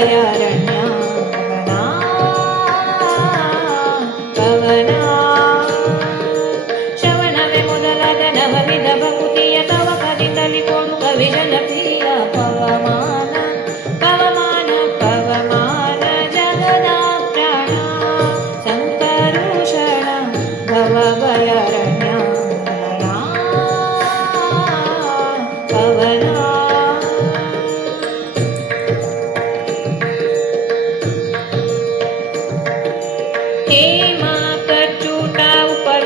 പരാരാ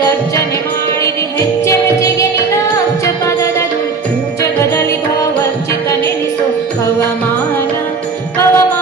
ಗರ್ಜನೆ ಹೆಚ್ಚೆ ಹೆಚ್ಚೆಗೆ ನಿನಾಚ ಪದದದು ಗದಲಿ ಭಾವರ್ಚಿತ ನೆನೆಸು ಪವಮಾನ ಪವಮಾನ